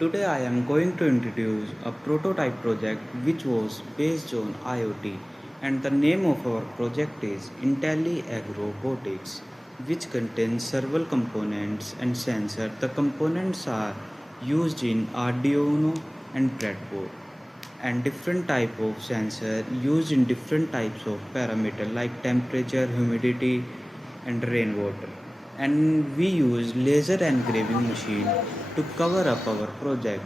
Today I am going to introduce a prototype project which was based on IoT, and the name of our project is IntelliAgroBotics, which contains several components and sensors. The components are used in Arduino and breadboard, and different type of sensor used in different types of parameter like temperature, humidity, and rainwater. And we use laser engraving machine to cover up our project.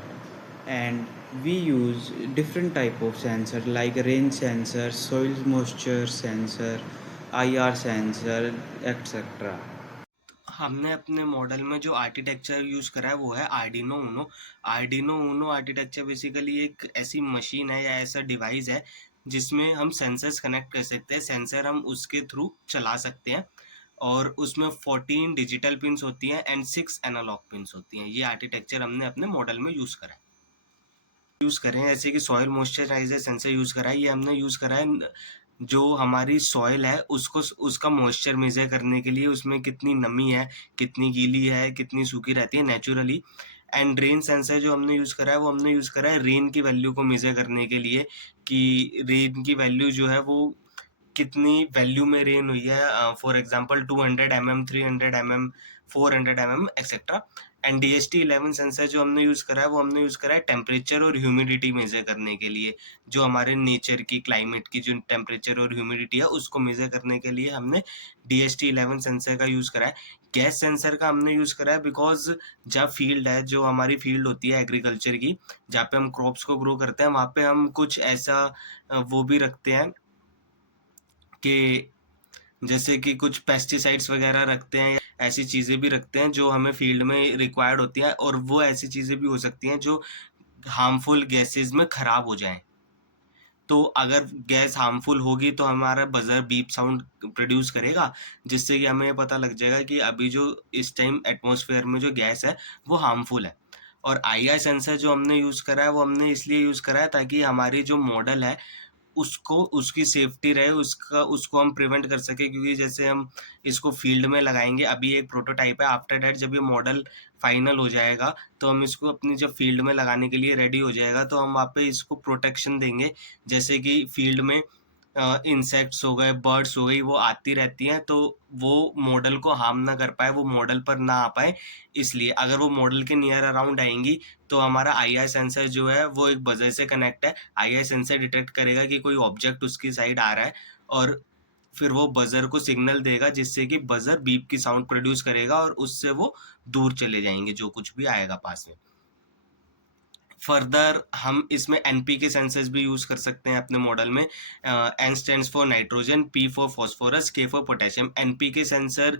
And we use different type of sensor like rain sensor, soil moisture sensor, IR sensor, etc. हमने अपने model में जो architecture use करा है वो है Arduino Uno. Arduino Uno architecture basically एक ऐसी मशीन है या ऐसा डिवाइस है जिसमें हम सेंसर्स कनेक्ट कर सकते हैं। सेंसर हम उसके थ्रू चला सकते हैं और उसमें 14 डिजिटल पिन्स होती हैं एंड 6 एनालॉग पिन्स होती हैं। ये आर्किटेक्चर हमने अपने मॉडल में यूज़ करा है। यूज़ करें जैसे कि सॉइल मॉइस्चराइजर सेंसर यूज़ करा है। ये हमने यूज़ करा है जो हमारी सॉइल है उसको उसका मॉइस्चर मेजर करने के लिए, उसमें कितनी नमी है, कितनी गीली है, कितनी सूखी रहती है नेचुरली। एंड रेन सेंसर जो हमने यूज़ करा है वो हमने यूज़ करा है रेन की वैल्यू को मेजर करने के लिए कि रेन की वैल्यू जो है वो कितनी वैल्यू में रेन हुई है। For example 200 mm, 300 mm, 400 mm etcetera. And DHT11 sensor जो हमने यूज़ करा है वो हमने यूज़ करा है टेम्परेचर और ह्यूमिडिटी मेजर करने के लिए। जो हमारे नेचर की क्लाइमेट की जो टेम्परेचर और ह्यूमिडिटी है उसको मेजर करने के लिए हमने DHT11 सेंसर का यूज़ करा है। गैस सेंसर का हमने यूज़ करा है बिकॉज जहाँ फील्ड है, जो हमारी फील्ड होती है एग्रीकल्चर की, जहाँ पे हम क्रॉप्स को ग्रो करते हैं, वहाँ पे हम कुछ ऐसा वो भी रखते हैं कि जैसे कि कुछ पेस्टिसाइड्स वगैरह रखते हैं या ऐसी चीज़ें भी रखते हैं जो हमें फील्ड में रिक्वायर्ड होती हैं, और वो ऐसी चीज़ें भी हो सकती हैं जो हार्मफुल गैसेस में खराब हो जाएं। तो अगर गैस हार्मफुल होगी तो हमारा बजर बीप साउंड प्रोड्यूस करेगा, जिससे कि हमें पता लग जाएगा कि अभी जो इस टाइम एटमॉस्फेयर में जो गैस है वो हार्मफुल है। और IR सेंसर जो हमने यूज़ करा है वो हमने इसलिए यूज़ करा है ताकि हमारी जो मॉडल है उसको उसकी सेफ्टी रहे, उसका उसको हम प्रिवेंट कर सकें, क्योंकि जैसे हम इसको फील्ड में लगाएँगे, अभी एक प्रोटोटाइप है, आफ्टर दैट जब ये मॉडल फाइनल हो जाएगा, तो हम इसको अपनी जब फील्ड में लगाने के लिए रेडी हो जाएगा, तो हम वहाँ पे इसको प्रोटेक्शन देंगे। जैसे कि फील्ड में इंसेक्ट्स हो गए, बर्ड्स हो गई, वो आती रहती हैं, तो वो मॉडल को हार्म ना कर पाए, वो मॉडल पर ना आ पाए। इसलिए अगर वो मॉडल के नियर अराउंड आएँगी, तो हमारा IR सेंसर जो है वो एक बज़र से कनेक्ट है। IR सेंसर डिटेक्ट करेगा कि कोई ऑब्जेक्ट उसकी साइड आ रहा है, और फिर वो बज़र को सिग्नल देगा, जिससे कि बज़र बीप की साउंड प्रोड्यूस करेगा और उससे वो दूर चले जाएँगे, जो कुछ भी आएगा पास में। फर्दर हम इसमें NPK सेंसर्स भी यूज़ कर सकते हैं अपने मॉडल में। N stands for nitrogen, P for phosphorus, K for potassium. NPK sensor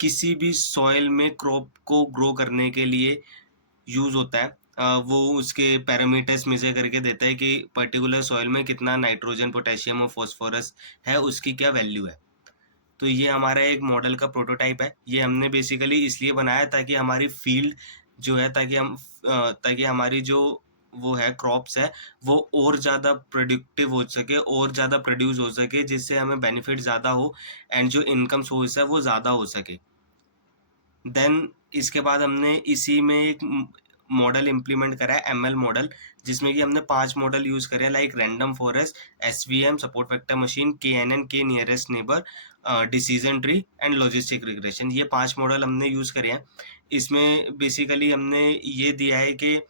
किसी भी सॉइल में क्रॉप को ग्रो करने के लिए यूज़ होता है। वो उसके पैरामीटर्स मेज़र करके देता है कि पर्टिकुलर सॉइल में कितना नाइट्रोजन, पोटेशियम और फास्फोरस है, उसकी क्या वैल्यू है। तो ये हमारा एक मॉडल का प्रोटोटाइप है। ये हमने बेसिकली इसलिए बनाया ताकि हमारी फ़ील्ड जो है, ताकि हमारी जो वो है क्रॉप्स है, वो और ज़्यादा प्रोडक्टिव हो सके और ज़्यादा प्रोड्यूस हो सके, जिससे हमें बेनिफिट ज़्यादा हो एंड जो इनकम सोर्स है वो ज़्यादा हो सके। देन इसके बाद हमने इसी में एक मॉडल इम्प्लीमेंट करा है, ML मॉडल, जिसमें कि हमने 5 मॉडल यूज़ करे हैं, like random forest, SVM, support vector machine, KNN, के nearest neighbour, decision tree and logistic regression. ये 5 मॉडल हमने यूज़ करे हैं। इसमें बेसिकली हमने ये दिया है कि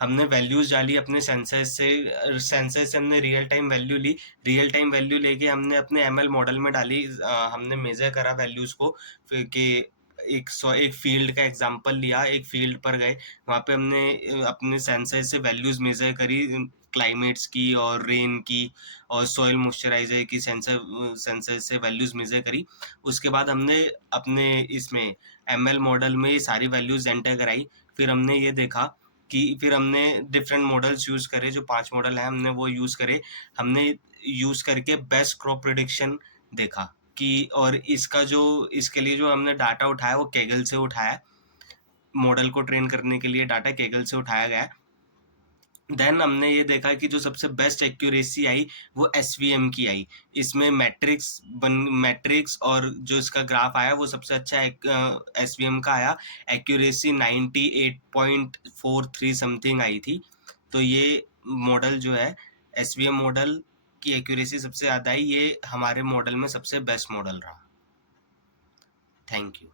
हमने वैल्यूज़ डाली अपने सेंसर से हमने रियल टाइम वैल्यू ली। रियल टाइम वैल्यू लेके हमने अपने ML मॉडल में डाली। हमने मेज़र करा वैल्यूज़ को, फिर कि एक फ़ील्ड का एग्ज़ाम्पल लिया, एक फ़ील्ड पर गए, वहाँ पे हमने अपने सेंसर से वैल्यूज़ मेज़र करी, क्लाइमेट्स की और रेन की और सॉइल मॉइस्चराइज़र की सेंसर से वैल्यूज़ मेज़र करी। उसके बाद हमने अपने इसमें ML मॉडल में ये सारी वैल्यूज़ एंटर कराई। फिर हमने ये देखा कि फिर हमने डिफरेंट मॉडल्स यूज़ करे, जो 5 मॉडल हैं हमने वो यूज़ करे। हमने यूज़ करके बेस्ट क्रॉप प्रेडिक्शन देखा कि, और इसके लिए जो हमने डाटा उठाया वो Kaggle से उठाया है। मॉडल को ट्रेन करने के लिए डाटा Kaggle से उठाया गया है। देन हमने ये देखा कि जो सबसे बेस्ट एक्यूरेसी आई वो एसवीएम की आई। इसमें मैट्रिक्स और जो इसका ग्राफ आया वो सबसे अच्छा एसवीएम का आया। एक्यूरेसी 98.43 समथिंग आई थी। तो ये मॉडल जो है एसवीएम मॉडल की एक्यूरेसी सबसे ज़्यादा आई। ये हमारे मॉडल में सबसे बेस्ट मॉडल रहा। Thank you.